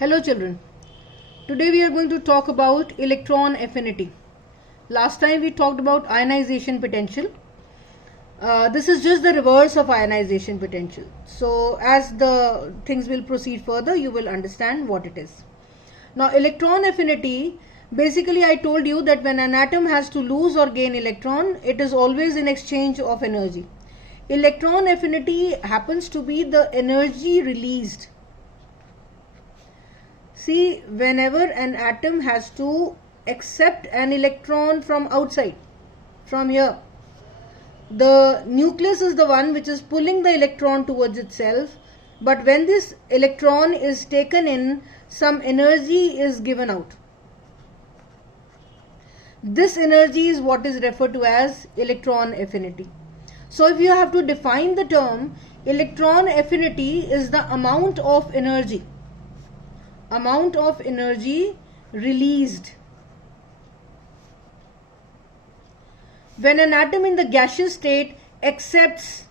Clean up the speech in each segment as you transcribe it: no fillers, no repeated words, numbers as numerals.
Hello children, today we are going to talk about electron affinity. Last time we talked about ionization potential. This is just the reverse of ionization potential. So as the things will proceed further, you will understand what it is. Now electron affinity, basically I told you that when an atom has to lose or gain electron, it is always in exchange of energy. Electron affinity happens to be the energy released. See, whenever an atom has to accept an electron from outside, from here, the nucleus is the one which is pulling the electron towards itself, but when this electron is taken in, some energy is given out. This energy is what is referred to as electron affinity. So if you have to define the term, electron affinity is the amount of energy released when an atom in the gaseous state accepts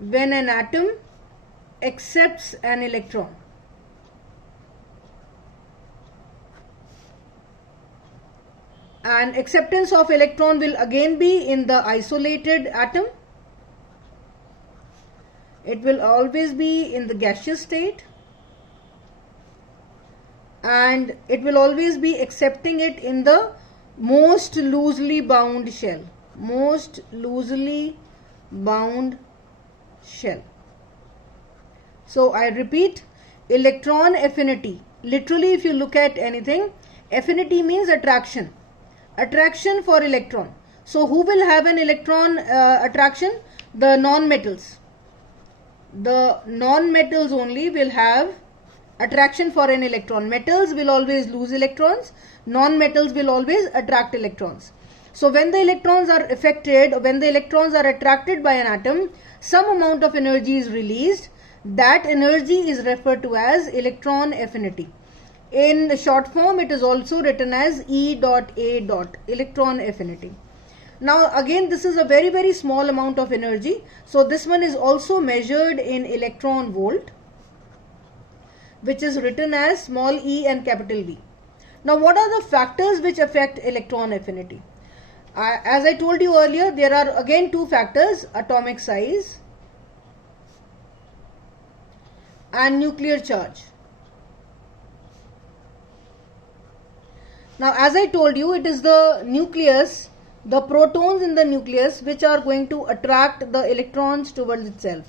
an electron. And acceptance of electron will again be in the isolated atom. It will always be in the gaseous state, and it will always be accepting it in the most loosely bound shell. So I repeat, electron affinity. Literally, if you look at anything, affinity means attraction for electron. So who will have an electron attraction? The non-metals. The non-metals only will have attraction for an electron. Metals will always lose electrons. Non-metals will always attract electrons. So when the electrons are affected, or when the electrons are attracted by an atom, some amount of energy is released. That energy is referred to as electron affinity. In the short form, it is also written as E dot A dot, electron affinity. Now again, this is a very, very small amount of energy. So this one is also measured in electron volt, which is written as small e and capital V. Now what are the factors which affect electron affinity? As I told you earlier, there are again two factors: atomic size and nuclear charge. Now as I told you, it is the nucleus, the protons in the nucleus, which are going to attract the electrons towards itself.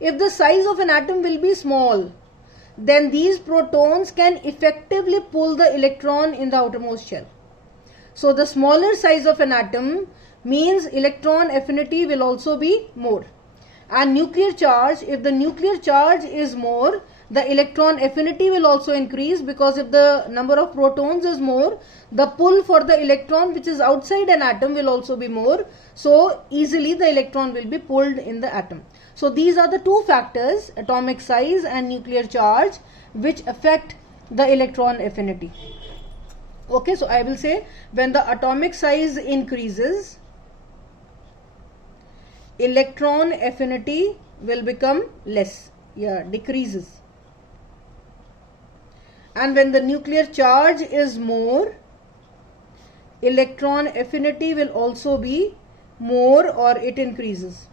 If the size of an atom will be small, then these protons can effectively pull the electron in the outermost shell. So the smaller size of an atom means electron affinity will also be more. And nuclear charge, if the nuclear charge is more, the electron affinity will also increase, because if the number of protons is more, the pull for the electron which is outside an atom will also be more. So easily the electron will be pulled in the atom. So these are the two factors, atomic size and nuclear charge, which affect the electron affinity. Okay, so I will say, when the atomic size increases, electron affinity will become less, decreases. And when the nuclear charge is more, electron affinity will also be more, or it increases.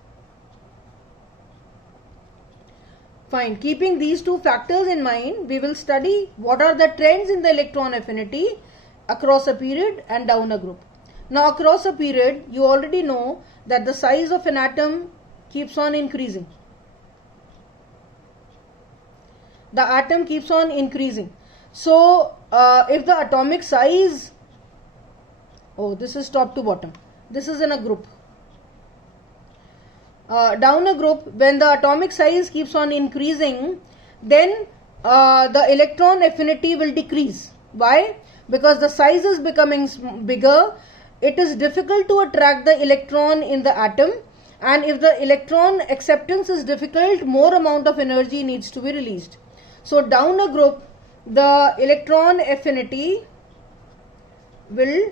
Fine. Keeping these two factors in mind, we will study what are the trends in the electron affinity across a period and down a group. Now across a period, you already know that the size of an atom keeps on increasing. The atom keeps on increasing. So if the atomic size, this is top to bottom, this is in a group. Down a group, when the atomic size keeps on increasing, then the electron affinity will decrease. Why? Because the size is becoming bigger. It is difficult to attract the electron in the atom, and if the electron acceptance is difficult, more amount of energy needs to be released. So down a group, the electron affinity will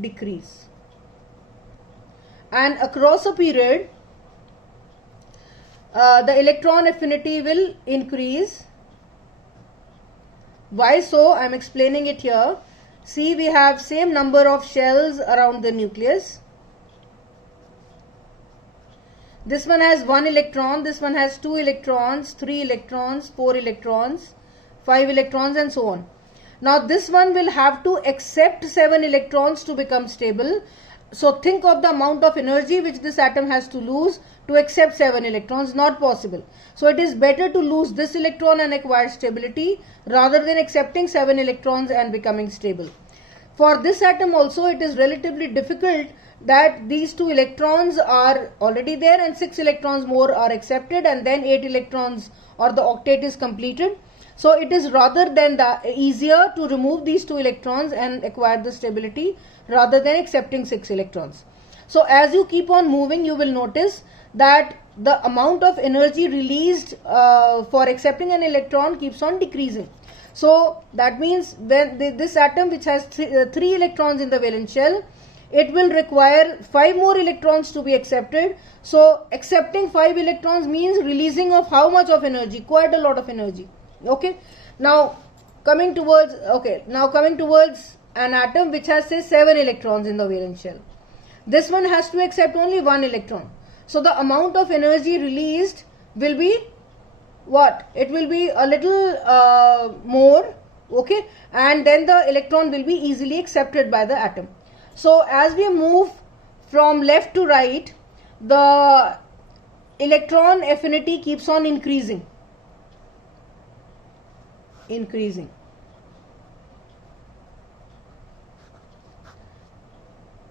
decrease, and across a period, the electron affinity will increase Why so? I am explaining it here. See, we have same number of shells around the nucleus. This one has 1 electron, this one has 2 electrons, 3 electrons, 4 electrons, 5 electrons and so on. Now this one will have to accept 7 electrons to become stable. So think of the amount of energy which this atom has to lose to accept 7 electrons. Not possible. So it is better to lose this electron and acquire stability rather than accepting 7 electrons and becoming stable. For this atom also it is relatively difficult that these 2 electrons are already there and 6 electrons more are accepted and then 8 electrons or the octet is completed. So it is rather than easier to remove these 2 electrons and acquire the stability rather than accepting 6 electrons. So as you keep on moving, you will notice that the amount of energy released for accepting an electron keeps on decreasing. So that means when this atom which has 3 electrons in the valence shell, it will require 5 more electrons to be accepted. So accepting 5 electrons means releasing of how much of energy? Quite a lot of energy. Okay. Now coming towards an atom which has say 7 electrons in the valence shell. This one has to accept only 1 electron. So the amount of energy released will be what? It will be a little more. Okay. And then the electron will be easily accepted by the atom. So as we move from left to right, the electron affinity keeps on increasing.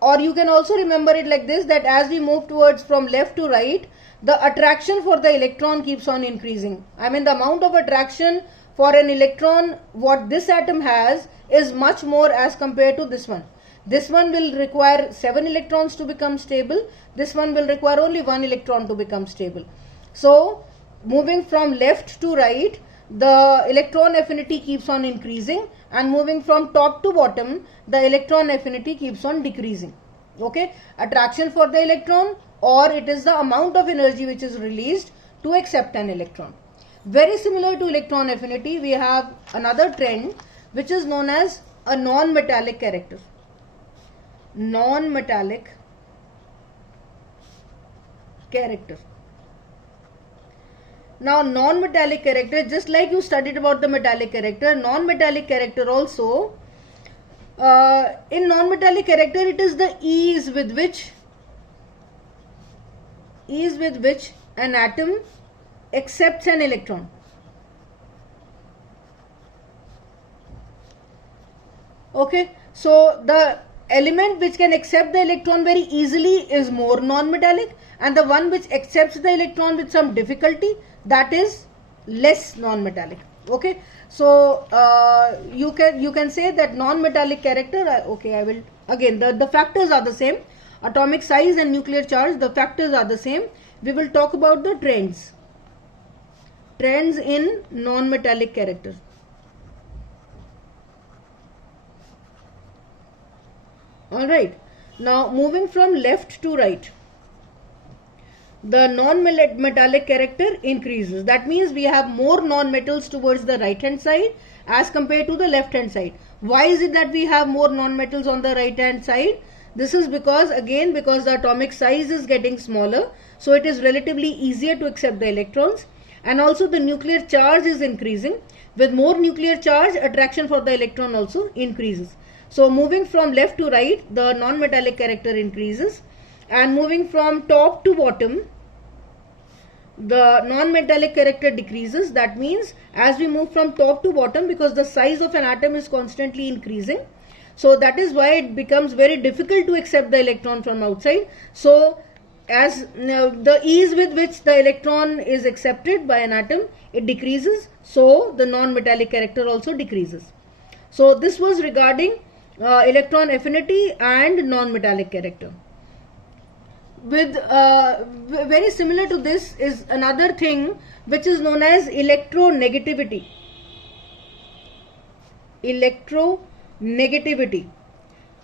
Or you can also remember it like this, that as we move towards from left to right, the attraction for the electron keeps on increasing. I mean the amount of attraction for an electron what this atom has is much more as compared to this one. This one will require 7 electrons to become stable. This one will require only 1 electron to become stable. So moving from left to right, the electron affinity keeps on increasing, and moving from top to bottom, the electron affinity keeps on decreasing. Okay, attraction for the electron, or it is the amount of energy which is released to accept an electron. Very similar to electron affinity, we have another trend which is known as a non-metallic character. Non-metallic character. Now non-metallic character, just like you studied about the metallic character, non-metallic character also, in non-metallic character it is the ease with which an atom accepts an electron. Okay, so the element which can accept the electron very easily is more non-metallic, and the one which accepts the electron with some difficulty, that is less non-metallic. Okay, so you can say that non-metallic character. Okay, I will again, the factors are the same. Atomic size and nuclear charge, the factors are the same. We will talk about the trends in non-metallic character. Alright, now moving from left to right, the non-metallic character increases. That means we have more non-metals towards the right hand side as compared to the left hand side. Why is it that we have more non-metals on the right hand side? This is because the atomic size is getting smaller, so it is relatively easier to accept the electrons, and also the nuclear charge is increasing. With more nuclear charge, attraction for the electron also increases. So moving from left to right, the non-metallic character increases, and moving from top to bottom, the non-metallic character decreases. That means as we move from top to bottom, because the size of an atom is constantly increasing, so that is why it becomes very difficult to accept the electron from outside. So as the ease with which the electron is accepted by an atom, it decreases, so the non-metallic character also decreases. So this was regarding electron affinity and non-metallic character. With very similar to this is another thing which is known as electronegativity. Electronegativity.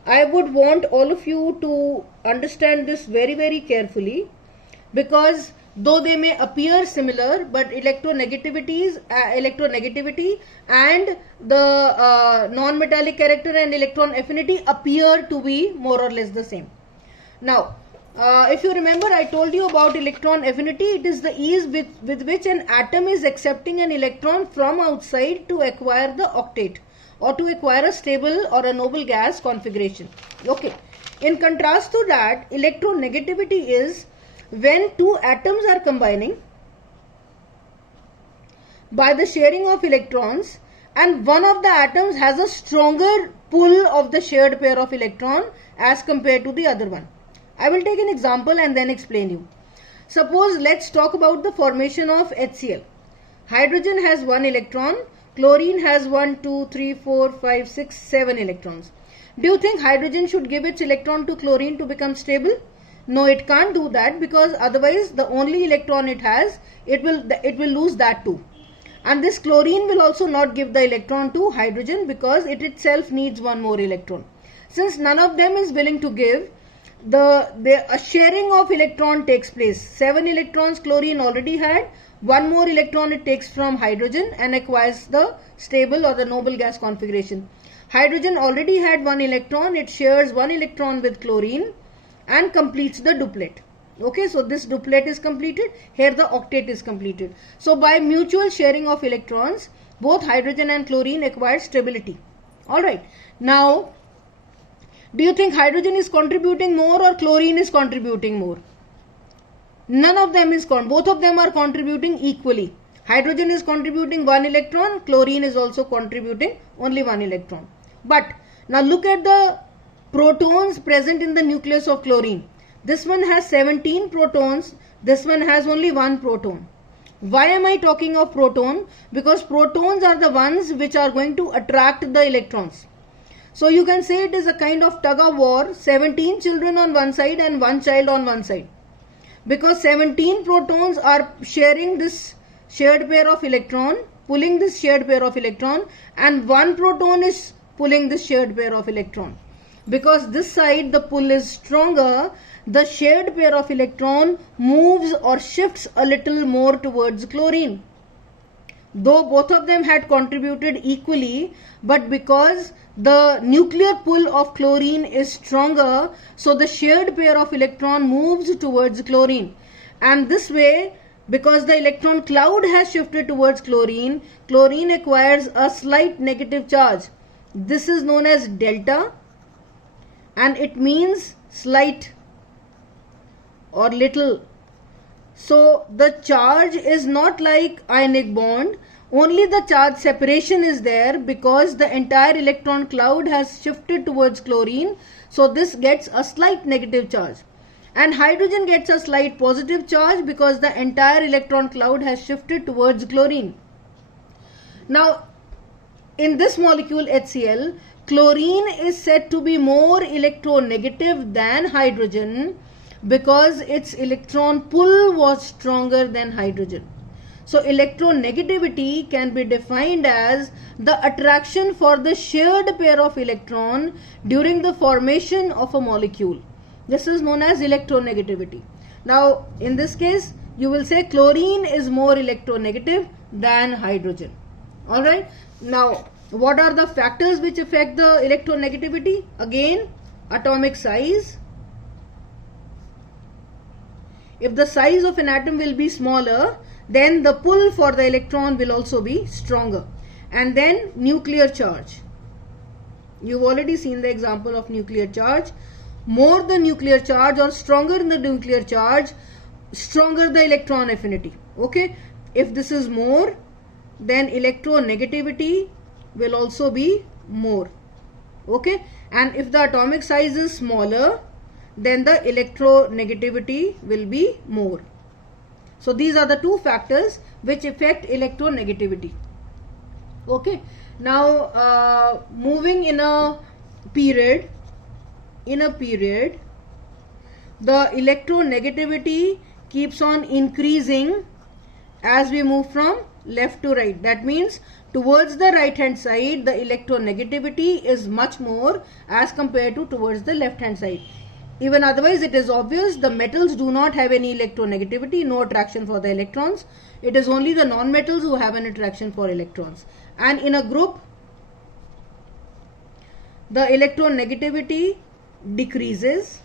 I would want all of you to understand this very, very carefully, because though they may appear similar, but electronegativity and the non-metallic character and electron affinity appear to be more or less the same. Now, if you remember, I told you about electron affinity. It is the ease with which an atom is accepting an electron from outside to acquire the octet or to acquire a stable or a noble gas configuration. Okay. In contrast to that, electronegativity is when two atoms are combining by the sharing of electrons, and one of the atoms has a stronger pull of the shared pair of electron as compared to the other one. I will take an example and then explain you. Suppose let's talk about the formation of HCl. Hydrogen has 1 electron, chlorine has 1, 2, 3, 4, 5, 6, 7 electrons. Do you think hydrogen should give its electron to chlorine to become stable? No, it can't do that, because otherwise the only electron it has, it will lose that too. And this chlorine will also not give the electron to hydrogen because it itself needs one more electron. Since none of them is willing to give, a sharing of electron takes place. 7 electrons chlorine already had, one more electron it takes from hydrogen and acquires the stable or the noble gas configuration. Hydrogen already had 1 electron, it shares 1 electron with chlorine and completes the duplet. Okay, so this duplet is completed. Here the octet is completed. So by mutual sharing of electrons, both hydrogen and chlorine acquire stability. Alright, now do you think hydrogen is contributing more or chlorine is contributing more? None of them is, both of them are contributing equally. Hydrogen is contributing 1 electron, chlorine is also contributing only 1 electron. But now look at the protons present in the nucleus of chlorine. This one has 17 protons, this one has only 1 proton. Why am I talking of proton? Because protons are the ones which are going to attract the electrons. So you can say it is a kind of tug of war, 17 children on one side and 1 child on one side. Because 17 protons are sharing this shared pair of electron, pulling this shared pair of electron, and 1 proton is pulling this shared pair of electron. Because this side the pull is stronger, the shared pair of electron moves or shifts a little more towards chlorine. Though both of them had contributed equally, but because the nuclear pull of chlorine is stronger, so the shared pair of electron moves towards chlorine. And this way, because the electron cloud has shifted towards chlorine, chlorine acquires a slight negative charge. This is known as delta, and it means slight or little. So the charge is not like ionic bond, only the charge separation is there because the entire electron cloud has shifted towards chlorine. So this gets a slight negative charge, and hydrogen gets a slight positive charge because the entire electron cloud has shifted towards chlorine. Now in this molecule HCl, chlorine is said to be more electronegative than hydrogen because its electron pull was stronger than hydrogen. So electronegativity can be defined as the attraction for the shared pair of electron during the formation of a molecule. This is known as electronegativity. Now in this case you will say chlorine is more electronegative than hydrogen. Alright, now what are the factors which affect the electronegativity? Again, atomic size. If the size of an atom will be smaller, then the pull for the electron will also be stronger. And then nuclear charge. You've already seen the example of nuclear charge. More the nuclear charge or stronger in the nuclear charge, stronger the electron affinity. Okay, if this is more, then electronegativity will also be more. Okay, and if the atomic size is smaller, then the electronegativity will be more. So these are the two factors which affect electronegativity. Okay, now moving in a period, the electronegativity keeps on increasing as we move from left to right. That means towards the right hand side the electronegativity is much more as compared to towards the left hand side. Even otherwise, it is obvious the metals do not have any electronegativity, no attraction for the electrons. It is only the non-metals who have an attraction for electrons. And in a group, the electronegativity decreases.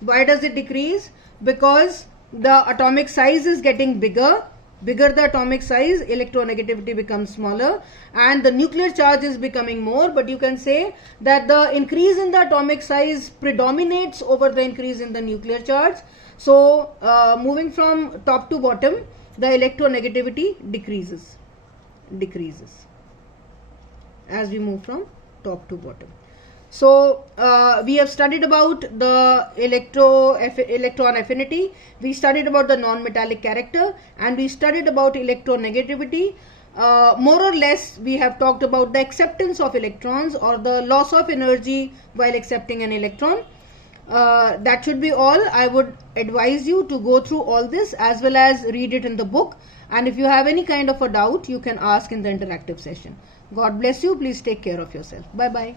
Why does it decrease? Because the atomic size is getting bigger. Bigger the atomic size, electronegativity becomes smaller, and the nuclear charge is becoming more. But you can say that the increase in the atomic size predominates over the increase in the nuclear charge. So moving from top to bottom, the electronegativity decreases as we move from top to bottom. So we have studied about the electron affinity, we studied about the non-metallic character, and we studied about electronegativity. More or less we have talked about the acceptance of electrons or the loss of energy while accepting an electron. That should be all. I would advise you to go through all this as well as read it in the book, and if you have any kind of a doubt, you can ask in the interactive session. God bless you. Please take care of yourself. Bye bye.